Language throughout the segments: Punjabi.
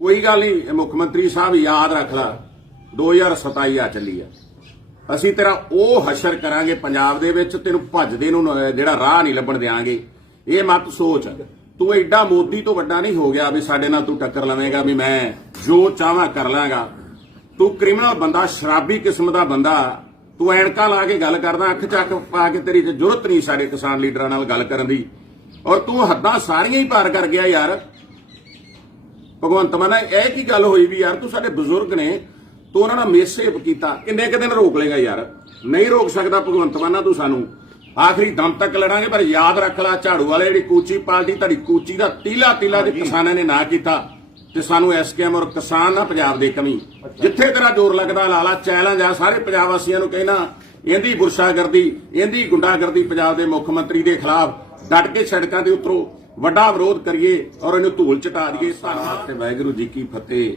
ਕੋਈ ਗੱਲ ਨਹੀਂ ਮੁੱਖ ਮੰਤਰੀ ਸਾਹਿਬ ਯਾਦ ਰੱਖ ਲੈ। 2027 ਆ ਚੱਲੀ ਆ। ਅਸੀਂ ਤੇਰਾ ਉਹ ਹਸ਼ਰ ਕਰਾਂਗੇ ਪੰਜਾਬ ਦੇ ਵਿੱਚ, ਤੈਨੂੰ ਭੱਜਦੇ ਨੂੰ ਜਿਹੜਾ ਰਾਹ ਨਹੀਂ ਲੱਭਣ ਦੇਾਂਗੇ ਇਹ ਮਤ ਸੋਚ। ਤੂੰ ਐਡਾ ਮੋਦੀ ਤੋਂ ਵੱਡਾ ਨਹੀਂ ਹੋ ਗਿਆ ਵੀ ਸਾਡੇ ਨਾਲ ਤੂੰ ਟੱਕਰ ਲਵੇਂਗਾ ਵੀ ਮੈਂ ਜੋ ਚਾਹਾਂ ਕਰ ਲਾਂਗਾ। ਤੂੰ ਕ੍ਰਿਮੀਨਲ ਬੰਦਾ, ਸ਼ਰਾਬੀ ਕਿਸਮ ਦਾ ਬੰਦਾ। ਤੂੰ ਐਨਕਾਂ ਲਾ ਕੇ ਗੱਲ ਕਰਦਾ, ਅੱਖ ਚੱਕ ਪਾ ਕੇ ਤੇਰੀ ਜ਼ਰੂਰਤ ਨਹੀਂ ਸਾਡੇ ਕਿਸਾਨ ਲੀਡਰਾਂ ਨਾਲ ਗੱਲ ਕਰਨ ਦੀ। ਔਰ ਤੂੰ ਹੱਦਾਂ ਸਾਰੀਆਂ ਹੀ ਪਾਰ ਕਰ ਗਿਆ ਯਾਰ। ਭਗਵੰਤ ਮਾਨ ਇਹ ਕੀ ਗੱਲ ਹੋਈ ਵੀ ਯਾਰ ਤੂੰ ਸਾਡੇ ਬਜ਼ੁਰਗ ਨੇ ਤੂੰ ਉਹਨਾਂ ਨਾਲ ਮੇਸੇਪ ਕੀਤਾ। ਕਿੰਨੇ ਕੁ ਦਿਨ ਰੋਕ ਲੇਗਾ ਯਾਰ? ਨਹੀਂ ਰੋਕ ਸਕਦਾ ਭਗਵੰਤ ਮਾਨਾ ਤੂੰ ਸਾਨੂੰ। ਆਖਰੀ ਦਮ ਤੱਕ ਲੜਾਂਗੇ ਪਰ ਯਾਦ ਰੱਖ ਲੈ ਝਾੜੂ ਵਾਲੇ ਜਿਹੜੀ ਕੂਚੀ ਪਾਰਟੀ ਤੁਹਾਡੀ ਕੂਚੀ ਦਾ ਤੀਲਾ ਤੀਲਾ ਦੇ ਕਿਸਾਨਾਂ ਨੇ ਨਾ ਕੀਤਾ ਤੇ ਸਾਨੂੰ ਐਸਕੇਐਮ ਔਰ ਕਿਸਾਨ ਨਾ ਪੰਜਾਬ ਦੇ ਕਮੀ। ਜਿੱਥੇ ਤੇਰਾ ਜ਼ੋਰ ਲੱਗਦਾ ਲਾਲਾ ਚੈਲੰਜ ਆ ਸਾਰੇ ਪੰਜਾਬ ਵਾਸੀਆਂ ਨੂੰ ਕਹਿਣਾ ਇਹਦੀ ਗੁਰਸ਼ਾਗਰਦੀ ਇਹਦੀ ਗੁੰਡਾਗਰਦੀ ਪੰਜਾਬ ਦੇ ਮੁੱਖ ਮੰਤਰੀ ਦੇ ਖਿਲਾਫ ਡਟ ਕੇ ਸੜਕਾਂ ਤੇ ਉਤਰੋ। ਵੱਡਾ ਵਿਰੋਧ ਕਰੀਏ ਔਰ ਇਹਨੂੰ ਧੂਲ ਚਟਾ ਦਈਏ। ਧੰਨਵਾਦ ਤੇ ਵਾਹਿਗੁਰੂ ਜੀ ਕੀ ਫਤਿਹ।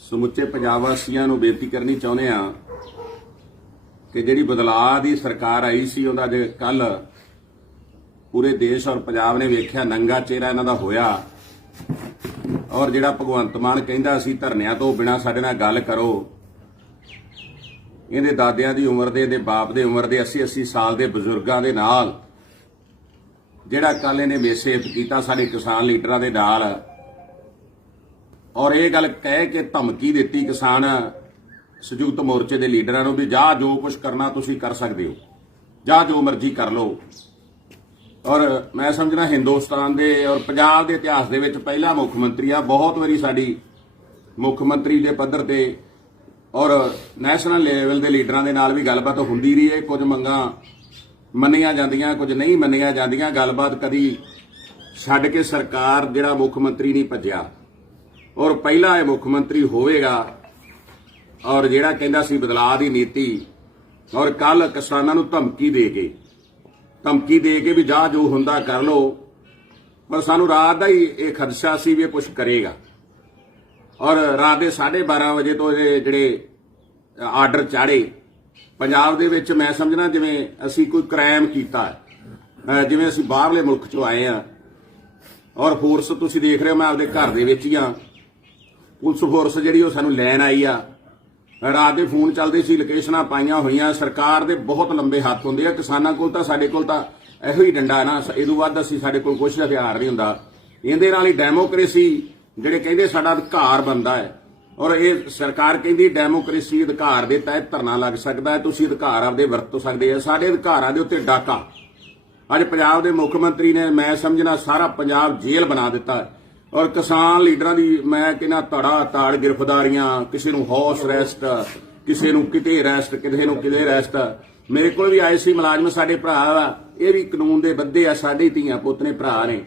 ਸਮੁੱਚੇ ਪੰਜਾਬ ਵਾਸੀਆਂ ਨੂੰ ਬੇਨਤੀ ਕਰਨੀ ਚਾਹੁੰਦੇ ਆ ਕਿ ਜਿਹੜੀ ਬਦਲਾਅ ਦੀ ਸਰਕਾਰ ਆਈ ਸੀ, ਉਹਦਾ ਜੇ ਕੱਲ ਪੂਰੇ ਦੇਸ਼ ਔਰ ਪੰਜਾਬ ਨੇ ਵੇਖਿਆ, ਨੰਗਾ ਚਿਹਰਾ ਇਹਨਾਂ ਦਾ ਹੋਇਆ। ਔਰ ਜਿਹੜਾ ਭਗਵੰਤ ਮਾਨ ਕਹਿੰਦਾ ਸੀ, ਧਰਨਿਆਂ ਤੋਂ ਬਿਨਾ ਸਾਡੇ ਨਾਲ ਗੱਲ ਕਰੋ। ਇਹਦੇ ਦਾਦਿਆਂ ਦੀ ਉਮਰ ਦੇ, ਇਹਦੇ ਬਾਪ ਦੇ ਉਮਰ ਦੇ 80 80 ਸਾਲ ਦੇ ਬਜ਼ੁਰਗਾਂ ਦੇ ਨਾਲ ਜਿਹੜਾ ਕੱਲ ਇਹਨੇ ਮੇਸੇਪ ਕੀਤਾ ਸਾਡੇ ਕਿਸਾਨ ਲੀਡਰਾਂ ਦੇ ਨਾਲ, ਔਰ ਇਹ ਗੱਲ ਕਹਿ ਕੇ ਧਮਕੀ ਦਿੱਤੀ ਕਿਸਾਨ ਸੰਯੁਕਤ ਮੋਰਚੇ ਦੇ ਲੀਡਰਾਂ ਨੂੰ ਵੀ ਜਾ ਜੋ ਕੁਝ ਕਰਨਾ ਤੁਸੀਂ ਕਰ ਸਕਦੇ ਹੋ, ਜਾ ਜੋ ਮਰਜ਼ੀ ਕਰ ਲਓ। ਔਰ ਮੈਂ ਸਮਝਣਾ ਹਿੰਦੁਸਤਾਨ ਦੇ ਔਰ ਪੰਜਾਬ ਦੇ ਇਤਿਹਾਸ ਦੇ ਵਿੱਚ ਪਹਿਲਾ ਮੁੱਖ ਮੰਤਰੀ ਆ, ਬਹੁਤ ਵਾਰੀ ਸਾਡੀ ਮੁੱਖ ਮੰਤਰੀ ਦੇ ਪੱਧਰ ਤੇ ਔਰ ਨੈਸ਼ਨਲ ਲੈਵਲ ਦੇ ਲੀਡਰਾਂ ਦੇ ਨਾਲ ਵੀ ਗੱਲਬਾਤ ਹੁੰਦੀ ਰਹੀ ਹੈ। ਕੁਝ ਮੰਗਾਂ ਮੰਨੀਆਂ ਜਾਂਦੀਆਂ, ਕੁਝ ਨਹੀਂ ਮੰਨੀਆਂ ਜਾਂਦੀਆਂ। ਗੱਲਬਾਤ ਕਦੀ ਛੱਡ ਕੇ ਸਰਕਾਰ ਜਿਹੜਾ ਮੁੱਖ ਮੰਤਰੀ ਨਹੀਂ ਭੱਜਿਆ। ਔਰ ਪਹਿਲਾ ਇਹ ਮੁੱਖ ਮੰਤਰੀ ਹੋਵੇਗਾ, ਔਰ ਜਿਹੜਾ ਕਹਿੰਦਾ ਸੀ ਬਦਲਾਅ ਦੀ ਨੀਤੀ, ਔਰ ਕੱਲ ਕਿਸਾਨਾਂ ਨੂੰ ਧਮਕੀ ਦੇ ਕੇ, ਧਮਕੀ ਦੇ ਕੇ ਵੀ ਜਾ ਜੋ ਹੁੰਦਾ ਕਰ ਲੋ ਪਰ ਸਾਨੂੰ ਰਾਤ ਦਾ ਹੀ ਇਹ ਖਦਸ਼ਾ ਸੀ ਵੀ ਇਹ ਕੁਝ ਕਰੇਗਾ। ਔਰ ਰਾਤ ਦੇ 12:30 ਵਜੇ ਤੋਂ ਇਹ ਜਿਹੜੇ ਆਰਡਰ ਚਾੜੇ ਪੰਜਾਬ ਦੇ ਵਿੱਚ ਮੈਂ ਸਮਝਣਾ ਜਿਵੇਂ ਅਸੀਂ ਕੋਈ ਕ੍ਰਾਈਮ ਕੀਤਾ ਹੈ ਜਿਵੇਂ ਅਸੀਂ ਬਾਹਰਲੇ ਮੁਲਕ ਚੋਂ ਆਏ ਆ ਔਰ ਫੋਰਸ ਤੁਸੀਂ ਦੇਖ ਰਹੇ ਹੋ ਮੈਂ ਆਪਦੇ ਘਰ ਦੇ ਵਿੱਚ ਹੀ ਆ ਪੁਲਿਸ ਫੋਰਸ ਜਿਹੜੀ ਉਹ ਸਾਨੂੰ ਲੈਣ ਆਈ ਆ। ਰਾਤ ਦੇ ਫੋਨ ਚੱਲਦੇ ਸੀ ਲੋਕੇਸ਼ਨਾਂ ਪਾਈਆਂ ਹੋਈਆਂ, ਸਰਕਾਰ ਦੇ ਬਹੁਤ ਲੰਬੇ ਹੱਥ ਹੁੰਦੇ ਆ, ਕਿਸਾਨਾਂ ਕੋਲ ਤਾਂ, ਸਾਡੇ ਕੋਲ ਤਾਂ ਇਹੋ ਹੀ ਡੰਡਾ ਹੈ ਨਾ, ਇਹਦੋਂ ਵੱਧ ਅਸੀਂ ਸਾਡੇ ਕੋਲ ਕੁਝ ਹਥਿਆਰ ਨਹੀਂ ਹੁੰਦਾ। ਇਹਦੇ ਨਾਲ ਹੀ ਡੈਮੋਕ੍ਰੇਸੀ ਜਿਹੜੇ ਕਹਿੰਦੇ ਸਾਡਾ ਅਧਿਕਾਰ ਬੰਦਾ ਹੈ ਔਰ ਇਹ ਸਰਕਾਰ ਕਹਿੰਦੀ ਡੈਮੋਕ੍ਰੇਸੀ ਅਧਿਕਾਰ ਦੇ ਤਹਿਤ ਧਰਨਾ ਲੱਗ ਸਕਦਾ ਹੈ, ਤੁਸੀਂ ਅਧਿਕਾਰ ਆਪਦੇ ਵਰਤ ਸਕਦੇ ਆ ਸਾਡੇ ਅਧਿਕਾਰਾਂ ਦੇ ਉੱਤੇ ਡਾਕਾ। ਅੱਜ ਪੰਜਾਬ ਦੇ ਮੁੱਖ ਮੰਤਰੀ ਨੇ, ਮੈਂ ਸਮਝਣਾ ਸਾਰਾ ਪੰਜਾਬ ਜੇਲ੍ਹ ਬਣਾ ਦਿੱਤਾ ਔਰ ਕਿਸਾਨ ਲੀਡਰਾਂ ਦੀ, ਮੈਂ ਕਹਿੰਦਾ, ਧੜਾ ਤਾੜ ਗ੍ਰਿਫਤਾਰੀਆਂ, ਕਿਸੇ ਨੂੰ ਹਾਊਸ ਰੈਸਟ, ਕਿਸੇ ਨੂੰ ਕਿਤੇ ਅਰੈਸਟ ਕਿਸੇ ਨੂੰ ਕਿਤੇ ਅਰੈਸਟ ਮੇਰੇ ਕੋਲ ਵੀ ਆਏ ਸੀ ਮੁਲਾਜ਼ਮ, ਸਾਡੇ ਭਰਾ ਇਹ ਵੀ ਕਾਨੂੰਨ ਦੇ ਬੱਦੇ ਆ, ਸਾਡੇ ਧੀਆਂ ਪੁੱਤ ਨੇ, ਭਰਾ ਨੇ।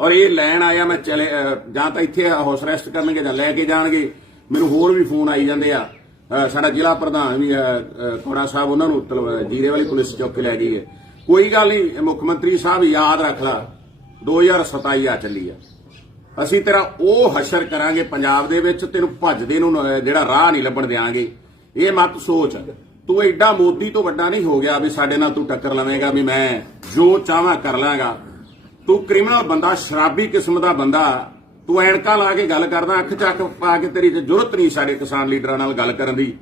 ਔਰ ਇਹ ਲੈਣ ਆਇਆ ਮੈਂ ਚਲੇ ਜਾਂ ਤਾਂ ਇੱਥੇ ਹਾਊਸ ਅਰੈਸਟ ਕਰਨਗੇ ਜਾਂ ਲੈ ਕੇ ਜਾਣਗੇ। ਮੈਨੂੰ ਹੋਰ ਵੀ ਫੋਨ ਆਈ ਜਾਂਦੇ ਆ। ਸਾਡਾ ਜ਼ਿਲ੍ਹਾ ਪ੍ਰਧਾਨ ਵੀ ਕੋੜਾ ਸਾਹਿਬ, ਉਹਨਾਂ ਨੂੰ ਜੀਰੇ ਵਾਲੀ ਪੁਲਿਸ ਚੌਕ ਕੇ ਲੈ ਗਈ ਹੈ। ਕੋਈ ਗੱਲ ਨਹੀਂ ਮੁੱਖ ਮੰਤਰੀ ਸਾਹਿਬ ਯਾਦ ਰੱਖ ਲੈ 2027 ਆ ਚੱਲੀ ਆ। ਅਸੀਂ ਤੇਰਾ ਉਹ ਹਸ਼ਰ ਕਰਾਂਗੇ ਪੰਜਾਬ ਦੇ ਵਿੱਚ, ਤੈਨੂੰ ਭੱਜਦੇ ਨੂੰ ਜਿਹੜਾ ਰਾਹ ਨਹੀਂ ਲੱਭਣ ਦੇਾਂਗੇ ਇਹ ਮਤ ਸੋਚ। ਤੂੰ ਐਡਾ ਮੋਦੀ ਤੋਂ ਵੱਡਾ ਨਹੀਂ ਹੋ ਗਿਆ ਵੀ ਸਾਡੇ ਨਾਲ ਤੂੰ ਟੱਕਰ ਲਵੇਂਗਾ ਵੀ ਮੈਂ ਜੋ ਚਾਹਾਂ ਕਰ ਲਾਂਗਾ। ਤੂੰ ਕ੍ਰਿਮੀਨਲ ਬੰਦਾ, ਸ਼ਰਾਬੀ ਕਿਸਮ ਦਾ ਬੰਦਾ, ਤੂੰ ਐਨਕਾਂ ਲਾ ਕੇ ਗੱਲ ਕਰਦਾ, ਅੱਖ ਚੱਕ ਪਾ ਕੇ ਤੇਰੀ ਤੇ ਜ਼ਰੂਰਤ ਨਹੀਂ ਸਾਡੇ ਕਿਸਾਨ ਲੀਡਰਾਂ ਨਾਲ ਗੱਲ ਕਰਨ ਦੀ।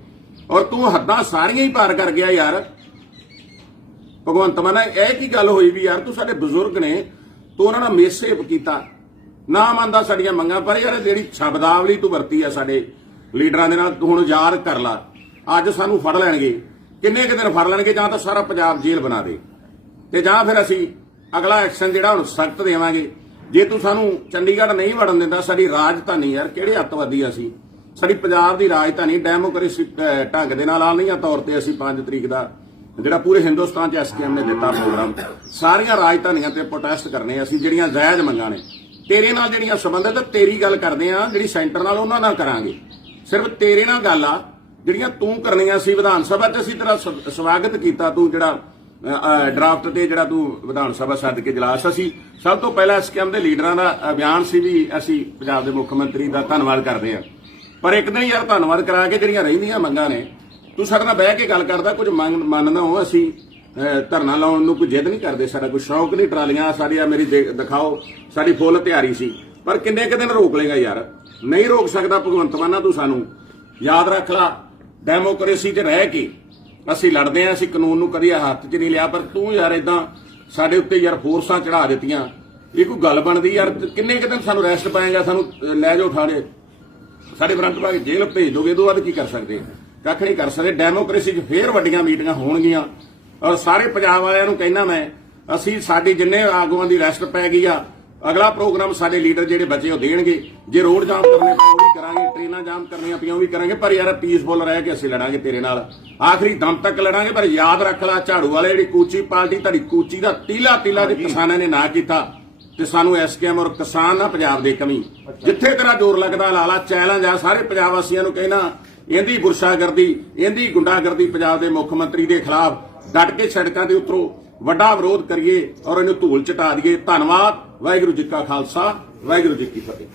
ਔਰ ਤੂੰ ਹੱਦਾਂ ਸਾਰੀਆਂ ਹੀ ਪਾਰ ਕਰ ਗਿਆ ਯਾਰ। ਭਗਵੰਤ ਮਾਨ, ਇਹ ਕੀ ਗੱਲ ਹੋਈ ਵੀ ਯਾਰ, ਤੂੰ ਸਾਡੇ ਬਜ਼ੁਰਗ ਨੇ, ਤੂੰ ਉਹਨਾਂ ਨਾਲ ਮੇਸੇਪ ਕੀਤਾ। ਨਾ ਮੰਨਦਾ ਸਾਡੀਆਂ ਮੰਗਾਂ, ਪਰ ਯਾਰ ਜਿਹੜੀ ਸ਼ਬਦਾਵਲੀ ਤੂੰ ਵਰਤੀ ਆ ਸਾਡੇ ਲੀਡਰਾਂ ਦੇ ਨਾਲ, ਤੂੰ ਹੁਣ ਯਾਦ ਕਰ ਲਾ। ਅੱਜ ਸਾਨੂੰ ਫੜ ਲੈਣਗੇ। ਕਿੰਨੇ ਕੁ ਦਿਨ ਫੜ ਲੈਣਗੇ, ਜਾਂ ਤਾਂ ਸਾਰਾ ਪੰਜਾਬ ਜੇਲ੍ਹ ਬਣਾ ਦੇ। ਤੇ ਜਾਂ ਫਿਰ ਅਸੀਂ ਅਗਲਾ ਐਕਸ਼ਨ ਜਿਹੜਾ ਹੁਣ ਸਖਤ ਦੇਵਾਂਗੇ। ਜੇ ਤੂੰ ਸਾਨੂੰ ਚੰਡੀਗੜ੍ਹ ਨਹੀਂ ਵੜਨ ਦਿੰਦਾ, ਸਾਡੀ ਰਾਜਧਾਨੀ ਯਾਰ ਕਿਹੜੇ ਅੱਤਵਾਦੀ ਅਸੀਂ? ਸਾਡੀ ਪੰਜਾਬ ਦੀ ਰਾਜਧਾਨੀ ਡੈਮੋਕ੍ਰੇਸੀ ਢੰਗ ਦੇ ਨਾਲ ਆਲਣੀਆਂ ਤੌਰ ਤੇ ਅਸੀਂ 5 ਤਰੀਕ ਦਾ ਜਿਹੜਾ ਪੂਰੇ ਹਿੰਦੁਸਤਾਨ 'ਚ ਐਸਕੇਐਮ ਨੇ ਦਿੱਤਾ ਪ੍ਰੋਗਰਾਮ ਸਾਰੀਆਂ ਰਾਜਧਾਨੀਆਂ ਤੇ ਪ੍ਰੋਟੈਸਟ ਕਰਨੇ ਅਸੀਂ, ਜਿਹੜੀਆਂ ਜਾਇਜ਼ ਮੰਗਾਂ ਨੇ। ਤੇਰੇ ਨਾਲ ਜਿਹੜੀਆਂ ਸੰਬੰਧਿਤ, ਤੇਰੀ ਗੱਲ ਕਰਦੇ ਆ, ਜਿਹੜੀ ਸੈਂਟਰ ਨਾਲ ਉਹਨਾਂ ਨਾਲ ਕਰਾਂਗੇ। ਸਿਰਫ ਤੇਰੇ ਨਾਲ ਗੱਲ ਆ, ਜਿਹੜੀਆਂ ਤੂੰ ਕਰਨੀਆਂ ਸੀ ਵਿਧਾਨ ਸਭਾ 'ਚ ਅਸੀਂ ਤੇਰਾ ਸਵਾਗਤ ਕੀਤਾ, ਤੂੰ ਜਿਹੜਾ ਡਰਾਫਟ ਤੇ ਜਿਹੜਾ ਤੂੰ ਵਿਧਾਨ ਸਭਾ ਸੱਦ ਕੇ ਜਲਾਸ, ਅਸੀਂ ਸਭ ਤੋਂ ਪਹਿਲਾਂ ਸਕੈਮ ਦੇ ਲੀਡਰਾਂ ਦਾ ਬਿਆਨ ਸੀ ਵੀ ਅਸੀਂ ਪੰਜਾਬ ਦੇ ਮੁੱਖ ਮੰਤਰੀ ਦਾ ਧੰਨਵਾਦ ਕਰਦੇ ਹਾਂ। ਪਰ ਇੱਕ ਦਿਨ ਯਾਰ ਧੰਨਵਾਦ ਕਰਾ ਕੇ ਜਿਹੜੀਆਂ ਰਹਿੰਦੀਆਂ ਮੰਗਾਂ ਨੇ, ਤੂੰ ਸਾਡੇ ਨਾਲ ਬਹਿ ਕੇ ਗੱਲ ਕਰਦਾ, ਕੁਝ ਮੰਗ, ਮੰਨਦਾ ਹੋ ਅਸੀਂ ਧਰਨਾ ਲਾਉਣ ਨੂੰ ਕੋਈ ਜਿੱਦ ਨਹੀਂ ਕਰਦੇ, ਸਾਡਾ ਕੋਈ ਸ਼ੌਕ ਨਹੀਂ, ਟਰਾਲੀਆਂ ਸਾਡੀਆਂ ਮੇਰੀ ਦੇ- ਦਿਖਾਓ, ਸਾਡੀ ਫੁੱਲ ਤਿਆਰੀ ਸੀ। ਪਰ ਕਿੰਨੇ ਕੁ ਦਿਨ ਰੋਕ ਲੇਗਾ ਯਾਰ? ਨਹੀਂ ਰੋਕ ਸਕਦਾ ਭਗਵੰਤ ਮਾਨਾ ਤੂੰ ਸਾਨੂੰ। ਯਾਦ ਰੱਖ ਲਾ ਡੈਮੋਕ੍ਰੇਸੀ 'ਚ ਰਹਿ ਕੇ ਅਸੀਂ ਲੜਦੇ ਆਂ ਅਸੀਂ ਕਾਨੂੰਨ ਨੂੰ ਕਦੀ ਹੱਥ 'ਚ ਨਹੀਂ ਲਿਆ, ਪਰ ਤੂੰ ਯਾਰ ਇਦਾਂ ਸਾਡੇ ਉੱਤੇ ਯਾਰ ਫੋਰਸਾਂ ਚੜਾ ਦਿੱਤੀਆਂ। ਇਹ ਕੋਈ ਗੱਲ ਬਣਦੀ ਯਾਰ ਕਿੰਨੇ ਕੁ ਦਿਨ ਸਾਨੂੰ ਰੈਸਟ ਪਾਏਗਾ ਸਾਨੂੰ ਲੈ ਜਾਓ ਥਾਣੇ ਸਾਡੇ ਫਰੰਟ ਭਾਗ ਜੇਲ੍ਹ ਭੇਜ ਦੋਗੇ ਇਹ ਬਾਅਦ ਕੀ ਕਰ ਸਕਦੇ ਕੱਖ ਨਹੀਂ ਕਰ ਸਕਦੇ। ਡੈਮੋਕ੍ਰੇਸੀ 'ਚ ਫੇਰ ਵੱਡੀਆਂ ਮੀਟਿੰਗਾਂ ਹੋਣਗੀਆਂ। ਔਰ ਸਾਰੇ ਪੰਜਾਬ ਵਾਲਿਆਂ ਨੂੰ ਕਹਿਣਾ ਮੈਂ, ਅਸੀਂ ਸਾਡੀ ਜਿੰਨੇ ਆਗੂਆਂ ਦੀ ਰੈਸਟ ਪੈ ਗਈ ਆ, ਅਗਲਾ ਪ੍ਰੋਗਰਾਮ ਸਾਡੇ ਲੀਡਰ ਜਿਹੜੇ ਬਚੇ ਉਹ ਦੇਣਗੇ। ਜੇ ਰੋਡ ਜਾਮ ਕਰਨੇ ਟ੍ਰੇਨਾਂ ਜਾਮ ਕਰਨੀਆਂ ਪਈਆਂ ਉਹ ਵੀ ਕਰਾਂਗੇ ਪਰ ਯਾਰ ਪੀਸਫੁਲ ਰਹਿ ਕੇ ਅਸੀਂ ਲੜਾਂਗੇ ਤੇਰੇ ਨਾਲ। ਆਖਰੀ ਦਮ ਤੱਕ ਲੜਾਂਗੇ ਪਰ ਯਾਦ ਰੱਖ ਲੈ ਝਾੜੂ ਵਾਲੇ ਜਿਹੜੀ ਕੂਚੀ ਪਾਰਟੀ ਤੁਹਾਡੀ ਕੂਚੀ ਦਾ ਤੀਲਾ ਤੀਲਾ ਦੇ ਕਿਸਾਨਾਂ ਨੇ ਨਾ ਕੀਤਾ ਤੇ ਸਾਨੂੰ ਐਸਕੇਐਮ ਔਰ ਕਿਸਾਨ ਨਾ ਪੰਜਾਬ ਦੇ ਕਮੀ। ਜਿੱਥੇ ਤੇਰਾ ਜ਼ੋਰ ਲੱਗਦਾ ਲਾਲਾ ਚੈਲੰਜ ਆ ਸਾਰੇ ਪੰਜਾਬ ਵਾਸੀਆਂ ਨੂੰ ਕਹਿਣਾ ਇਹਦੀ ਗੁਰਸ਼ਾਗਰਦੀ ਇਹਦੀ ਗੁੰਡਾਗਰਦੀ ਪੰਜਾਬ ਦੇ ਮੁੱਖ ਮੰਤਰੀ ਦੇ ਖਿਲਾਫ ਡਟ ਕੇ ਸੜਕਾਂ ਤੇ ਉਤਰੋ ਵੱਡਾ ਵਿਰੋਧ ਕਰੀਏ ਔਰ ਇਹਨੂੰ ਧੂਲ ਚਟਾ ਦਈਏ। ਧੰਨਵਾਦ ਵਾਹਿਗੁਰੂ ਜੀ ਕਾ ਖਾਲਸਾ ਵਾਹਿਗੁਰੂ ਜੀ ਕੀ ਫਤਿਹ।